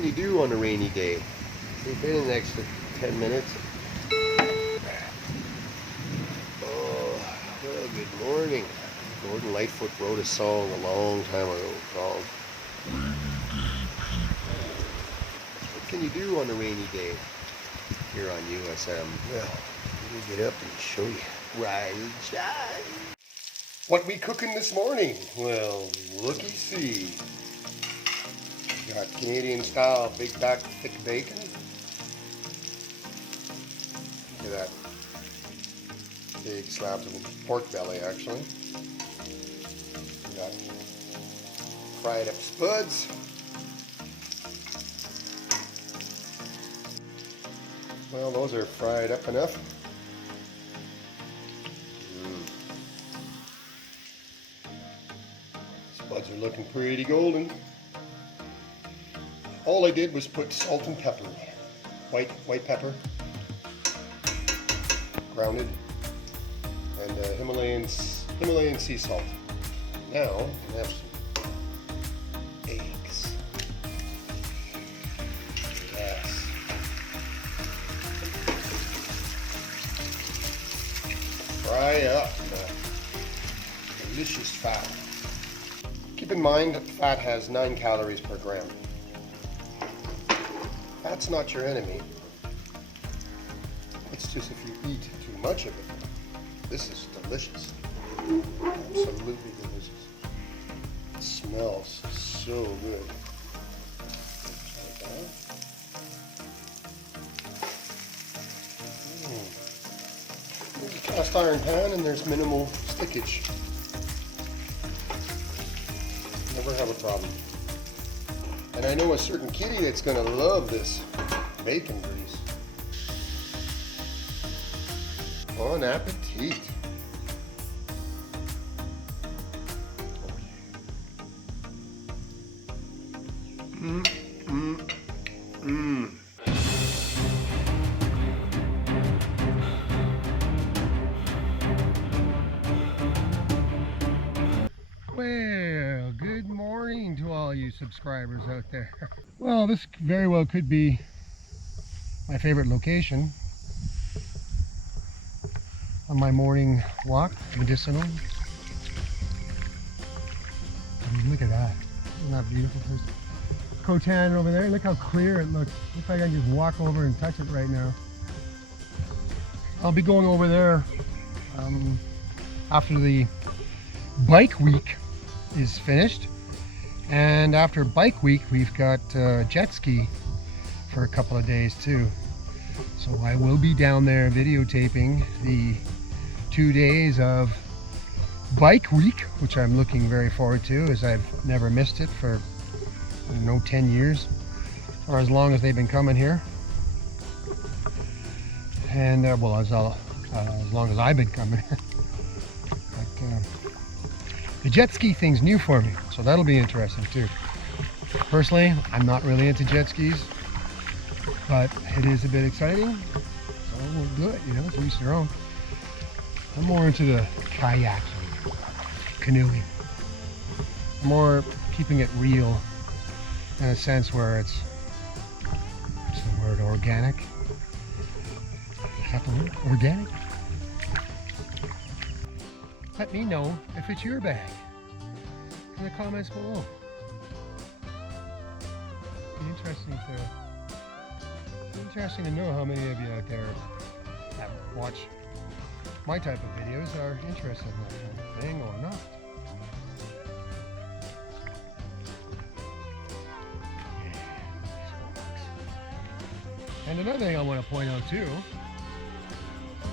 can you do on a rainy day? We've been in the extra 10 minutes. Oh, well, good morning. Gordon Lightfoot wrote a song a long time ago called What Can You Do on a Rainy Day? Here on USM. Well, let me get up and show you. Rise and shine. What we cooking this morning? Well, looky see. Got Canadian style big back thick bacon. Look at that big slabs of pork belly actually. We got fried up spuds. Well, those are fried up enough. Spuds are looking pretty golden. All I did was put salt and pepper, white pepper, grounded, and Himalayan sea salt. Now I have some eggs. Yes. Fry up the delicious fat. Keep in mind that fat has 9 calories per gram. Fat's not your enemy. It's just if you eat too much of it. This is delicious. Absolutely delicious. It smells so good. There's a cast iron pan and there's minimal stickage. Never have a problem. And I know a certain kitty that's going to love this bacon grease. Bon appetit. Well, good morning to all you subscribers out there. Well, this very well could be my favorite location on my morning walk, medicinal. Look at that. Isn't that beautiful? There's Koh Samui over there. Look how clear it looks. Looks like I can just walk over and touch it right now. I'll be going over there after the bike week is finished, and after bike week we've got jet ski for a couple of days too, so I will be down there videotaping the 2 days of bike week, which I'm looking very forward to, as I've never missed it for, I don't know, 10 years or as long as they've been coming here, and well, as long as I've been coming here. The jet ski thing's new for me, so that'll be interesting too. Personally, I'm not really into jet skis, but it is a bit exciting, so we'll do it, you know, to each their own. I'm more into the kayaking, canoeing, more keeping it real in a sense where it's, what's the word, organic? Is that the word? Organic? Let me know if it's your bag in the comments below. Be interesting to know how many of you out there that watch my type of videos are interested in that kind of thing or not. And another thing I want to point out too,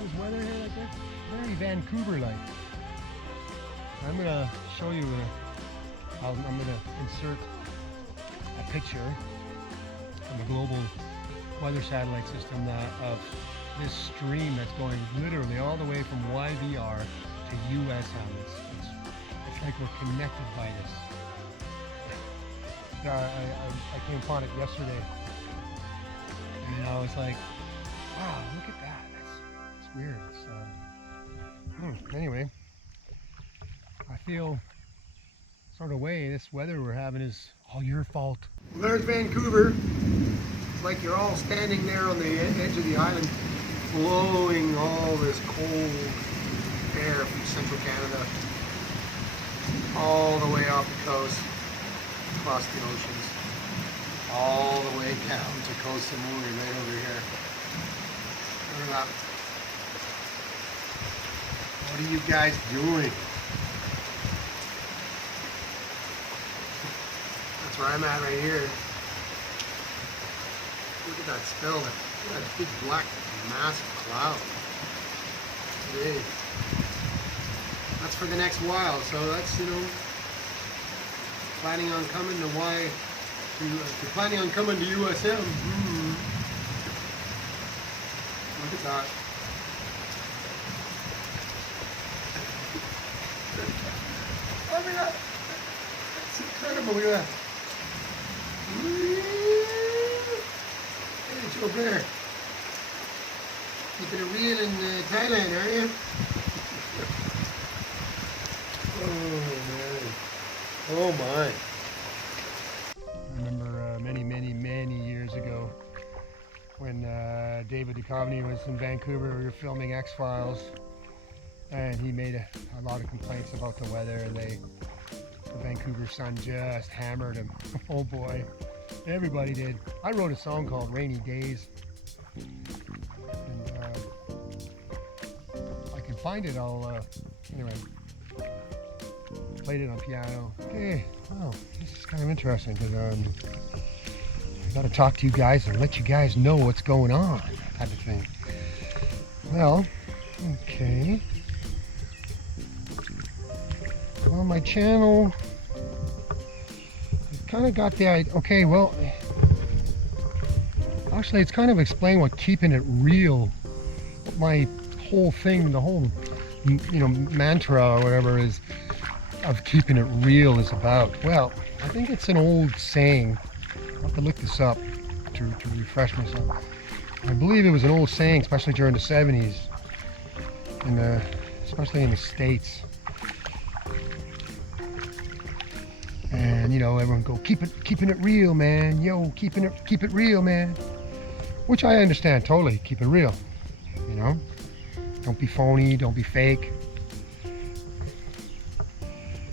this weather here like this, very Vancouver-like. I'm going to show you, I'm going to insert a picture from the global weather satellite system of this stream that's going literally all the way from YVR to USM. It's like we're connected by this. I came upon it yesterday, and I was like, wow, look at that. It's weird. Anyway, I feel sort of way this weather we're having is All your fault. Well, there's Vancouver. It's like you're all standing there on the edge of the island, blowing all this cold air from central Canada all the way up the coast, across the oceans, all the way down to Koh Samui, right over here. Look at that. What are you guys doing? That's where I'm at right here. Look at that spill. Look at that big black massive cloud. Today. That's for the next while, so that's, you know, planning on coming to if you're planning on coming to USM. Look at that. Look at that. That's incredible. Look at that. Hey, Joe Bear. Keeping it real in Thailand, aren't you? Oh, man. Oh, my. I remember many years ago when David Duchovny was in Vancouver. We were filming X-Files, and he made a lot of complaints about the weather, and the Vancouver sun just hammered him. Oh boy, everybody did. I wrote a song called Rainy Days, and I can find it. I'll anyway, played it on piano. Okay, well, this is kind of interesting because I got to talk to you guys and let you guys know what's going on, type of thing. Well, okay. Well, my channel, I've kind of got the idea. Okay, well, actually, it's kind of explain what keeping it real, what my whole thing, the whole, you know, mantra or whatever is of keeping it real is about. Well, I think it's an old saying. I'll have to look this up to refresh myself. I believe it was an old saying, especially during the 70s, especially in the States. And you know, everyone go, keeping it real, man. Yo, keep it real, man. Which I understand totally. Keep it real. You know, don't be phony, don't be fake.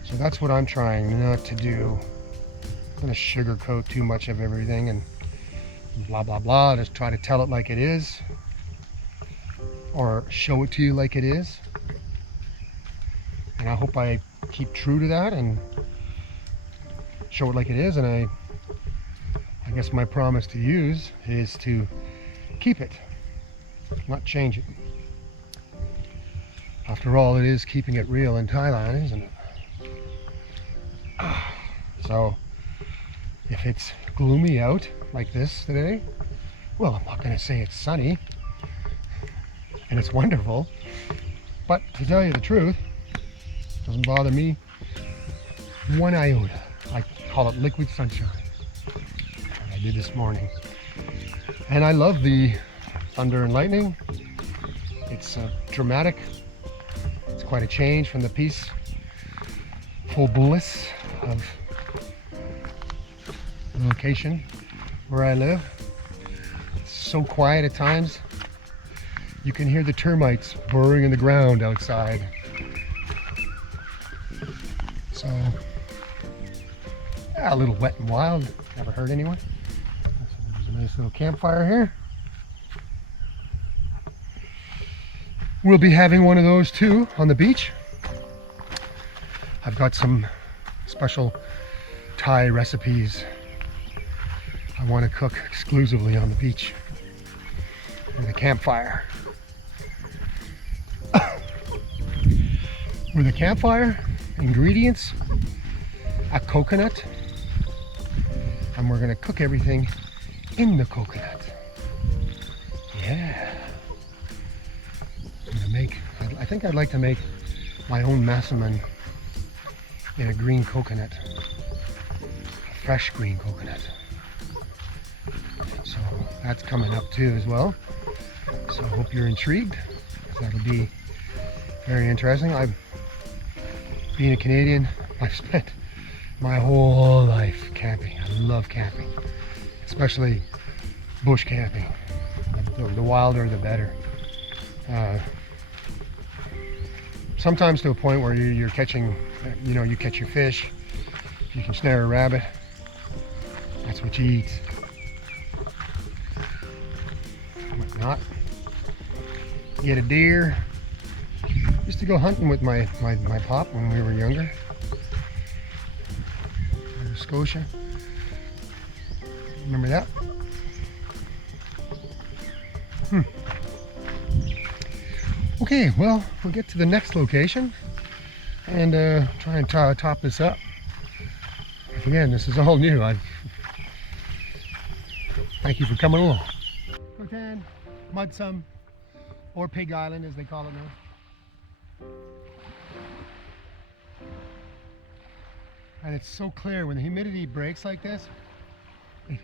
So that's what I'm trying not to do. I'm gonna sugarcoat too much of everything and blah blah blah. Just try to tell it like it is, or show it to you like it is. And I hope I keep true to that and show it like it is. And I guess my promise to you is to keep it, not change it. After all, it is keeping it real in Thailand, isn't it? So if it's gloomy out like this today, well, I'm not going to say it's sunny and it's wonderful, but to tell you the truth, it doesn't bother me one iota. I call it liquid sunshine. I did this morning, and I love the thunder and lightning. It's dramatic. It's quite a change from the peaceful bliss of the location where I live. It's so quiet at times. You can hear the termites burrowing in the ground outside. So, yeah, a little wet and wild. Never hurt anyone. There's a nice little campfire here. We'll be having one of those too on the beach. I've got some special Thai recipes I want to cook exclusively on the beach with a campfire. With a campfire, ingredients, a coconut, and we're going to cook everything in the coconut. Yeah. I think I'd like to make my own massaman in a green coconut, a fresh green coconut. So that's coming up too as well. So I hope you're intrigued. That'll be very interesting. Being a Canadian, I've spent my whole life camping. I love camping, especially bush camping. The wilder the better. Sometimes to a point where you're catching, you catch your fish, you can snare a rabbit, that's what you eat. Whatnot. Get a deer. Used to go hunting with my pop when we were younger. Nova Scotia. Remember that? Okay, well, we'll get to the next location and try and top this up. Again, this is all new. Thank you for coming along. Koh Samui, or Pig Island as they call it now. And it's so clear when the humidity breaks like this. I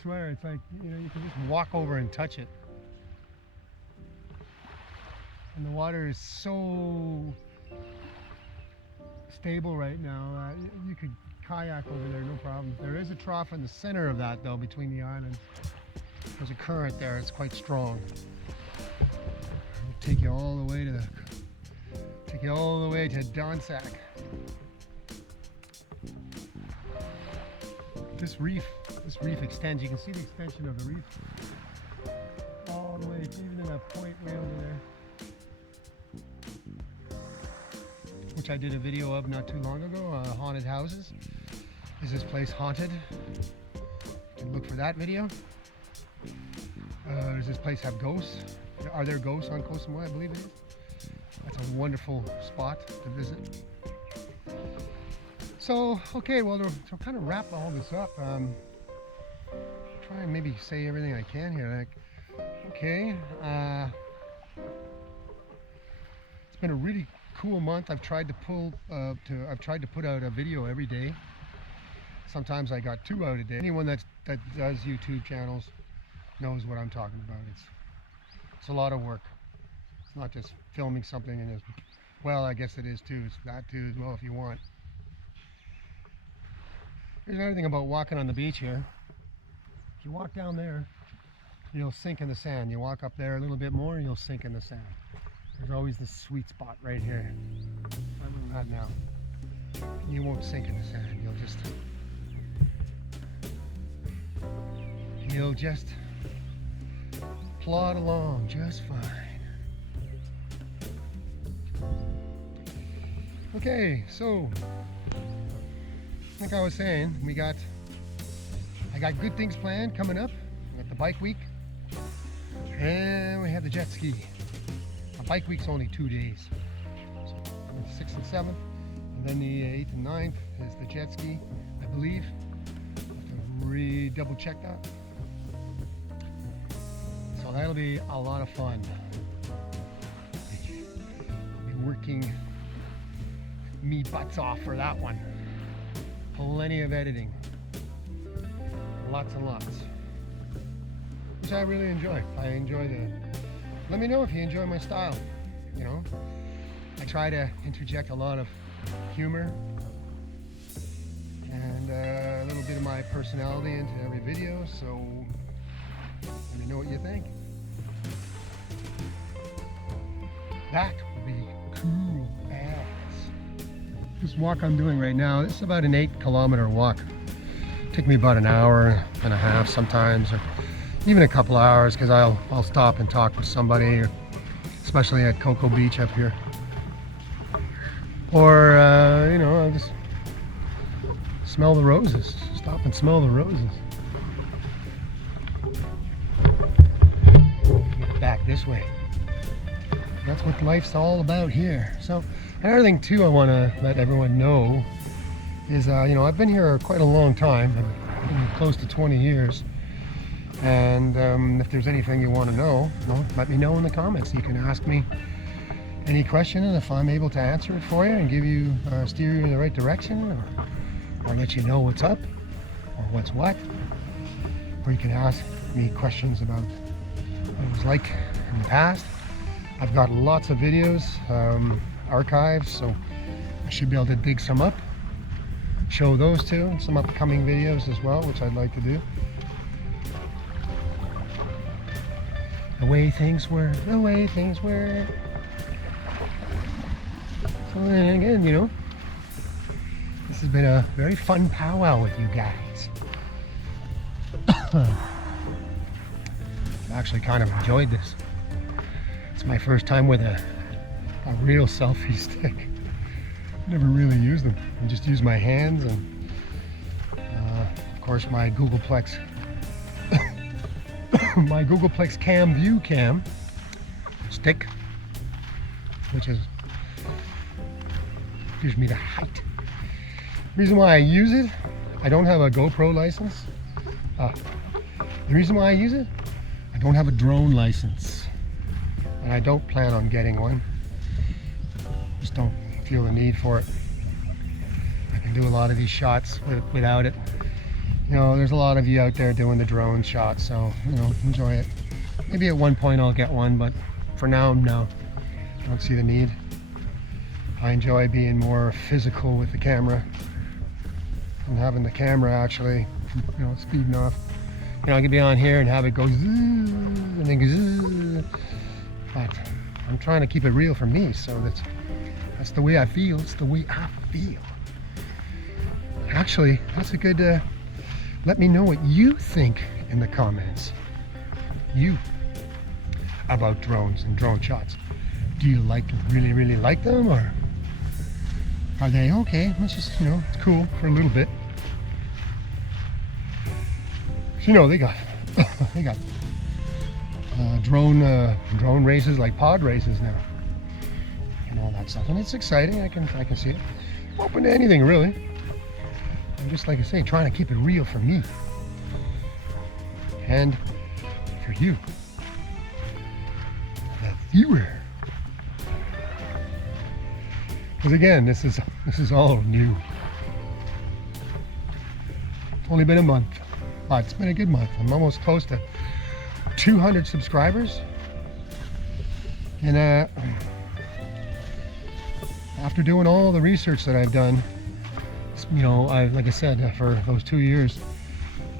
swear, it's like, you can just walk over and touch it. And the water is so stable right now. You could kayak over there, no problem. There is a trough in the center of that though, between the islands. There's a current there, it's quite strong. It'll take you all the way to Donsac. This reef extends. You can see the extension of the reef all the way, even in that point way over there, which I did a video of not too long ago. Haunted houses. Is this place haunted? You can look for that video. Does this place have ghosts? Are there ghosts on Koh Samui? I believe it is. That's a wonderful spot to visit. So, okay, well, to kind of wrap all this up, try and maybe say everything I can here. Like, okay, it's been a really cool month. I've tried to put out a video every day. Sometimes I got 2 out a day. Anyone that does YouTube channels knows what I'm talking about. It's a lot of work. It's not just filming something and well, I guess it is too. It's that too as well if you want. Here's another thing about walking on the beach here. If you walk down there, you'll sink in the sand. You walk up there a little bit more and you'll sink in the sand. There's always this sweet spot right here. Not now. You won't sink in the sand. You'll just plod along just fine. Okay, so like I was saying, I got good things planned coming up. We got the bike week and we have the jet ski. The bike week's only 2 days, so the 6th and 7th, and then the 8th and 9th is the jet ski, I believe. I have to double check that. So that'll be a lot of fun. I'll be working me butts off for that one. Plenty of editing, lots and lots, which I really enjoy. Let me know if you enjoy my style. I try to interject a lot of humor and a little bit of my personality into every video, so let me know what you think. That would be cool ass. This walk I'm doing right now, this is about an 8-kilometer walk. Take me about an hour and a half sometimes, or even a couple hours, because I'll stop and talk with somebody, especially at Cocoa Beach up here. Or I'll just smell the roses. Stop and smell the roses. Get back this way. That's what life's all about here. So another thing too I want to let everyone know is, I've been here quite a long time. I've been close to 20 years. And if there's anything you want to know, let me know in the comments. You can ask me any question, and if I'm able to answer it for you and give you, steer you in the right direction, or let you know what's up, or what's what. Or you can ask me questions about what it was like in the past. I've got lots of videos archived, so I should be able to dig some up show those too in some upcoming videos as well, which I'd like to do. The way things were, the way things were. So then again, you know, this has been a very fun powwow with you guys. I've actually kind of enjoyed this. It's my first time with a real selfie stick. Never really used them. I just use my hands and of course my Googleplex my Googleplex Cam View Cam stick, which is gives me the height. Reason why I use it, I don't have a GoPro license. The reason why I use it, I don't have a drone license, and I don't plan on getting one. Just don't feel the need for it. I can do a lot of these shots without it. You know, there's a lot of you out there doing the drone shots, so, you know, enjoy it. Maybe at one point I'll get one, but for now, no. I don't see the need. I enjoy being more physical with the camera and having the camera actually, you know, speeding off. You know, I could be on here and have it go zzz, and then go zzz. But I'm trying to keep it real for me, so that's the way I feel. It's the way I feel. Actually, that's a good, let me know what you think in the comments. You, about drones and drone shots. Do you really like them, or are they okay? It's just, you know, it's cool for a little bit. You know, they got drone races, like pod races now, and all that stuff, and it's exciting. I can see it. I'm open to anything really. I'm just, like I say, trying to keep it real for me and for you, the viewer. Because again, this is all new. It's only been a month, but it's been a good month. I'm almost close to 200 subscribers, and after doing all the research that I've done, you know, like I said, for those 2 years,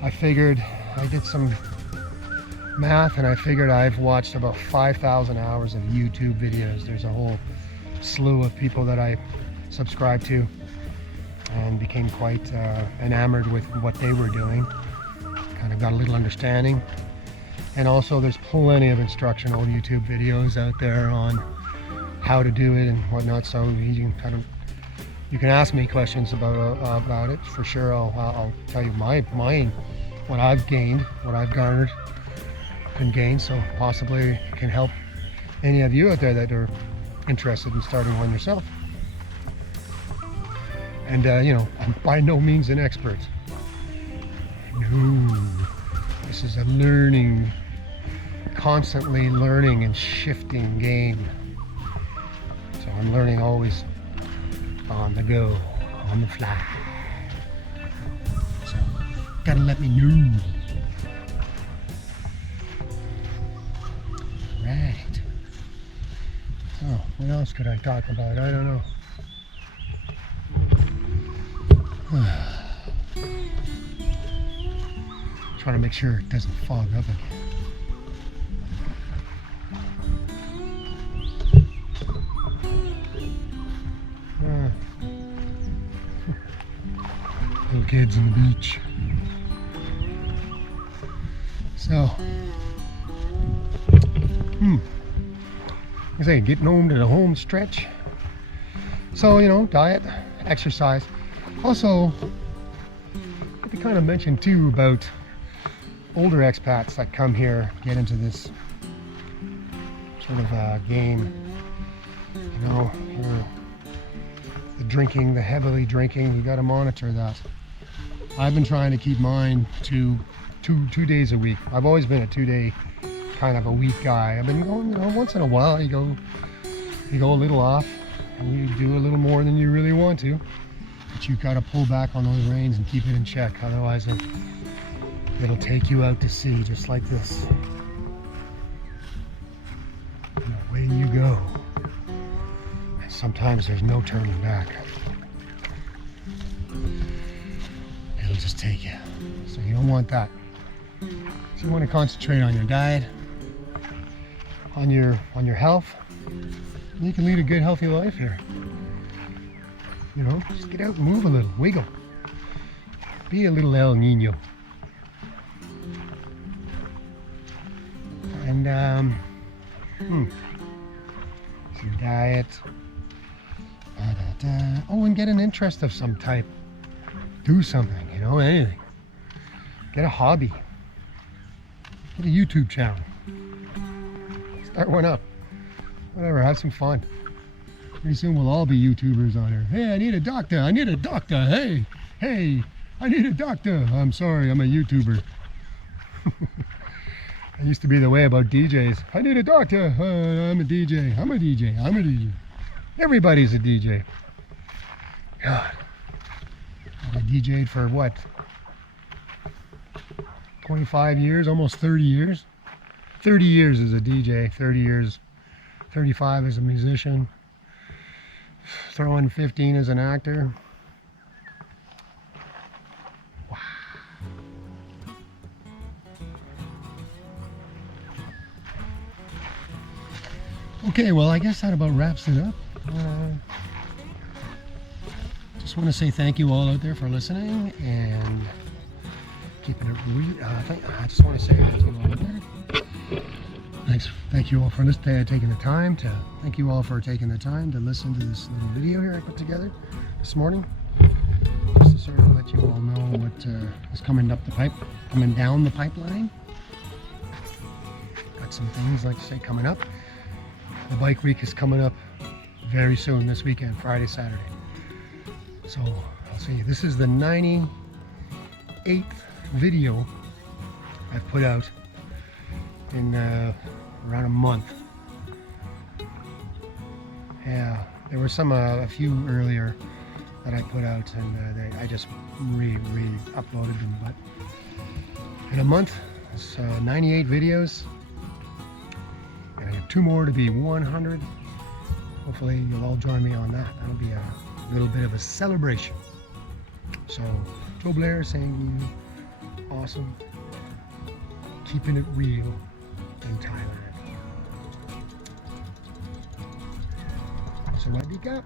I figured, I did some math, and I figured I've watched about 5,000 hours of YouTube videos. There's a whole slew of people that I subscribed to and became quite enamored with what they were doing. Kind of got a little understanding. And also there's plenty of instructional YouTube videos out there on how to do it and whatnot, so you can ask me questions about it for sure. I'll tell you what I've gained, what I've garnered and gained, so possibly it can help any of you out there that are interested in starting one yourself. And you know, I'm by no means an expert. No, this is a learning, constantly learning and shifting game. So I'm learning always on the go, on the fly. So gotta let me know. Right. Oh, what else could I talk about? I don't know. Trying to make sure it doesn't fog up again. Little kids on the beach. So, I say, getting home to the home stretch. So, you know, diet, exercise. Also, I could kind of mention too about older expats that come here, get into this sort of game. You know, the drinking, the heavily drinking, you got to monitor that. I've been trying to keep mine to two days a week. I've always been a 2-day kind of a week guy. I've been going, you know, once in a while you go a little off and you do a little more than you really want to, but you got to pull back on those reins and keep it in check, otherwise it'll take you out to sea just like this, and away you go. And sometimes there's no turning back. take you. So you don't want that. So you want to concentrate on your diet, on your health. You can lead a good, healthy life here. You know, just get out and move a little, wiggle. Be a little El Nino. And some diet. Oh, and get an interest of some type. Do something, you know, anything. Get a hobby. Get a YouTube channel. Start one up. Whatever, have some fun. Pretty soon we'll all be YouTubers on here. Hey, I need a doctor. I need a doctor. Hey, I need a doctor. I'm sorry, I'm a YouTuber. It used to be the way about DJs. I need a doctor. I'm a DJ. I'm a DJ. I'm a DJ. Everybody's a DJ. God. I DJ'd for what? 25 years, almost 30 years. 30 years as a DJ, 30 years, 35 as a musician. Throw in 15 as an actor. Wow. Okay, well, I guess that about wraps it up. Just want to say thank you all out there for listening and keeping it real. I just want to say thank you all out there. Thank you all for taking the time to listen to this little video here I put together this morning, just to sort of let you all know what is coming down the pipeline. Got some things, like I say, coming up. The bike week is coming up very soon, this weekend, Friday, Saturday. So I'll see you. This is the 98th video I've put out in around a month. Yeah, there were a few earlier that I put out, and I just re-uploaded them. But in a month, it's 98 videos, and I have 2 more to be 100. Hopefully you'll all join me on that. That'll be a little bit of a celebration. So, Joe Blair saying you awesome, keeping it real in Thailand. So, what do you got?